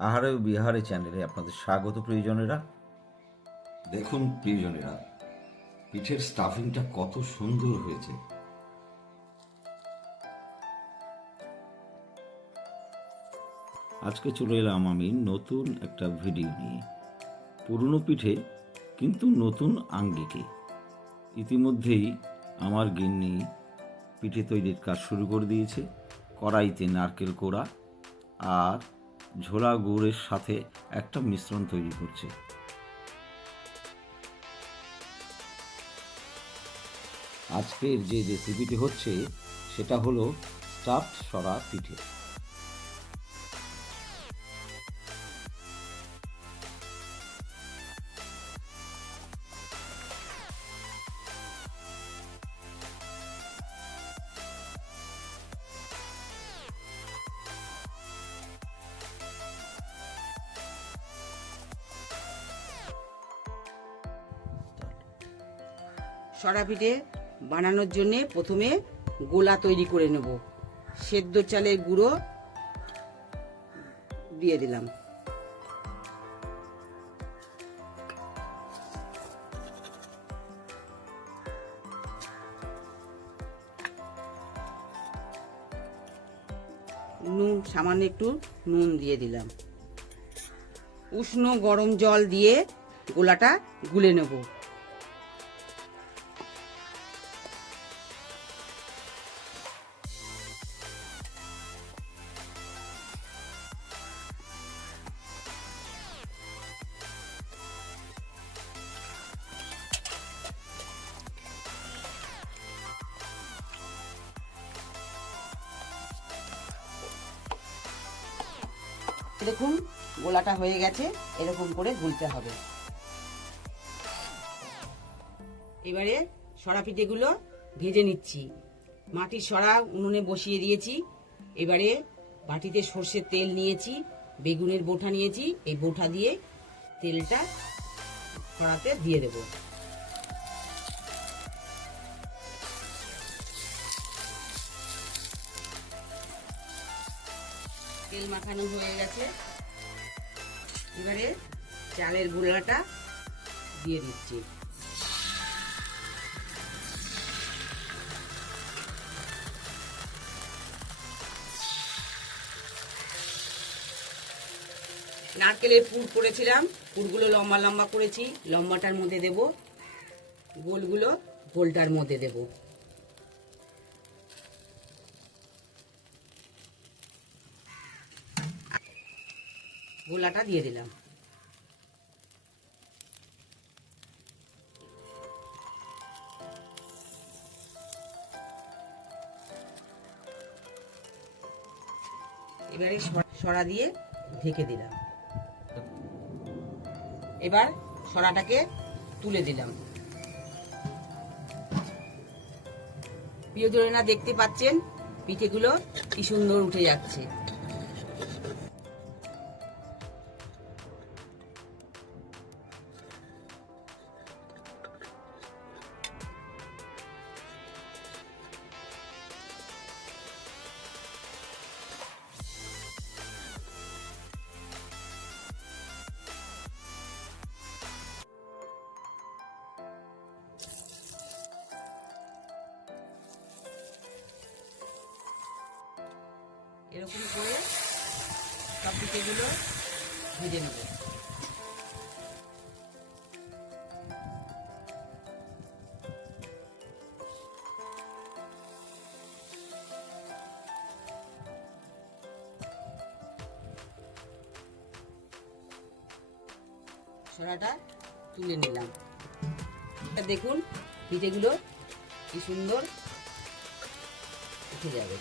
আহারে বিহারে চ্যানেলে আপনাদের স্বাগত প্রিয়জনেরা। দেখুন প্রিয়জনেরা, পিঠের স্টাফিংটা কত সুন্দর হয়েছে। আজকে চলে এলাম আমি নতুন একটা ভিডিও নিয়ে। পুরনো পিঠে, কিন্তু নতুন আঙ্গিকে। ইতিমধ্যেই আমার গিন্নি পিঠে তৈরির কাজ শুরু করে দিয়েছে, কড়াইতে নারকেল কোড়া আর ঝোলা গুড়ের সাথে একটা মিশ্রণ তৈরি করছে। আজকের যে রেসিপিটি হচ্ছে, সেটা হলো স্টাফড সরা পিঠে। সরা পিঠে বানানোর জন্য প্রথমে গোলা তৈরি করে নেব। সেদ্ধ চালের গুঁড়ো দিয়ে দিলাম। নুন, সামান্য একটু নুন দিয়ে দিলাম। উষ্ণ গরম জল দিয়ে গোলাটা গুলে নেব। দেখুন, গোলাটা হয়ে গেছে, এরকম করে গুলতে হবে। এবারে সরা পিঠেগুলো ভেজে নিচ্ছি। মাটির সরা উনুনে বসিয়ে দিয়েছি। এবারে বাটিতে সর্ষের তেল নিয়েছি, বেগুনের বোটা নিয়েছি। এই বোটা দিয়ে তেলটা সরাতে দিয়ে দেবো। তেল মাখানো হয়ে গেছে। এবারে চালের গুঁড়াটা দিয়ে দিচ্ছি। নারকেলের পুর করেছিলাম, পুরগুলো লম্বা লম্বা করেছি, লম্বাটার মধ্যে দেব, গোলগুলো গোলটার মধ্যে দেবো। গোলাটা দিয়ে দিলাম। এবারে সরা দিয়ে ঢেকে দিলাম। এবার সরাটাকে তুলে দিলাম। প্রিয়জনেরা দেখতে পাচ্ছেন, পিঠেগুলো কি সুন্দর উঠে যাচ্ছে। এরকম করে সব পিঠেগুলো ভেজে নেব। সরাটা তুলে নিলাম। এটা দেখুন, পিঠেগুলো কি সুন্দর উঠে যাবে।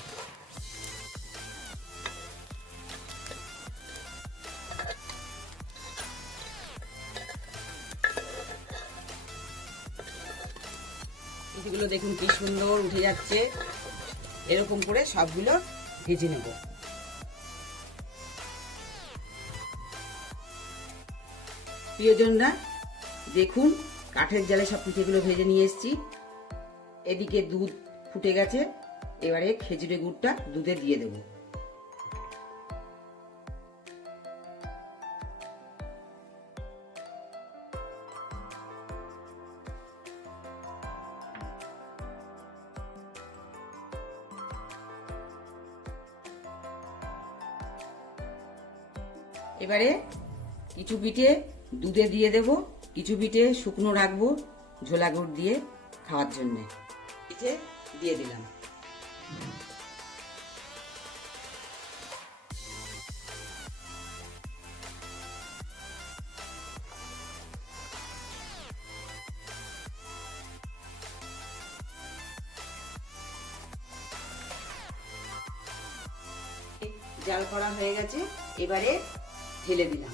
পিঠেগুলো দেখুন কি সুন্দর উঠে যাচ্ছে। এরকম করে সবগুলো ভেজে নেব। প্রিয়জনরা, দেখুন, কাঠের জালে সব পিঠেগুলো ভেজে নিয়ে এসছি। এদিকে দুধ ফুটে গেছে, এবারে খেজুরের গুড়টা দুধে দিয়ে দেব। এবারে কিছু পিঠে দুধে দিয়ে দেব, কিছু পিঠে শুকনো রাখব, ঝোলা গুড় দিয়ে খাওয়ার জন্যে। পিঠে দিয়ে দিলাম। জাল করা হয়ে গেছে। এবারে ঢেলে দিলাম।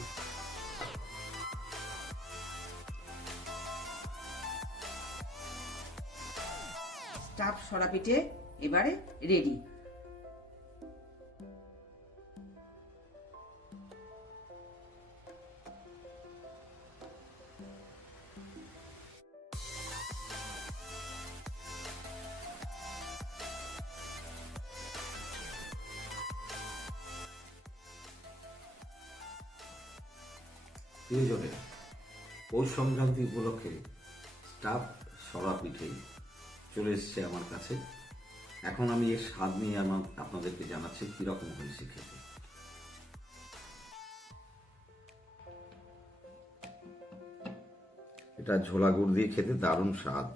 স্টাফ সরা পিঠে এবারে রেডি। প্রিয়জনেরা পৌষ সংক্রান্তি উপলক্ষে স্টাফ সরা পিঠে চলে এসছে আমার কাছে। এখন আমি এর স্বাদ নিয়ে আমার আপনাদেরকে জানাচ্ছি কীরকম হয়েছে খেতে। এটা ঝোলা গুড় দিয়ে খেতে দারুণ স্বাদ।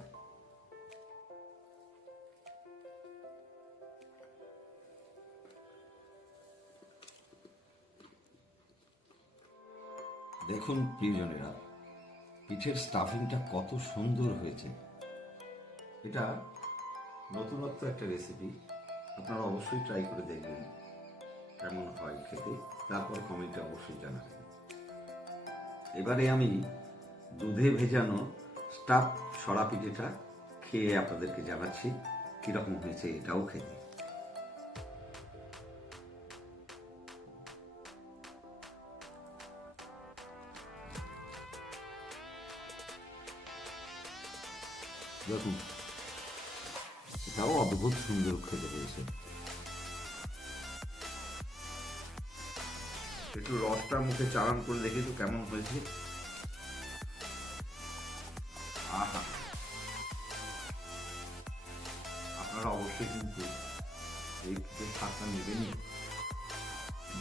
দেখুন প্রিয়জনেরা, পিঠের স্টাফিংটা কত সুন্দর হয়েছে। এটা নতুনত্ব একটা রেসিপি আপনারা অবশ্যই ট্রাই করে দেখবেন কেমন হয় খেতে, তারপর কমেন্টে অবশ্যই জানাবেন। এবারে আমি দুধে ভেজানো স্টাফ সরা পিঠেটা খেয়ে আপনাদেরকে জানাচ্ছি, কীরকম হয়েছে এটাও খেতে। দেখুন এটাও অদ্ভুত সুন্দর খেতে হয়েছে একটু রসটা মুখে চালান করে দেখি তো কেমন হয়েছে। আহা। আপনারা অবশ্যই কিন্তু এই পিঠের স্বাদটা নেবেনই।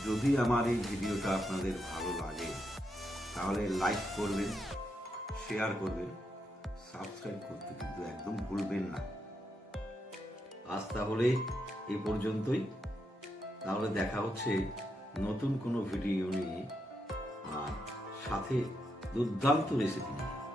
যদি আমার এই ভিডিওটা আপনাদের ভালো লাগে, তাহলে লাইক করবেন শেয়ার করবেন। সাবস্ক্রাইব করতে কিন্তু একদম ভুলবেন না। আজ তাহলে এ পর্যন্তই। তাহলে দেখা হচ্ছে নতুন কোনো ভিডিও নিয়ে আর সাথে দুর্দান্ত রেসিপি নিয়ে।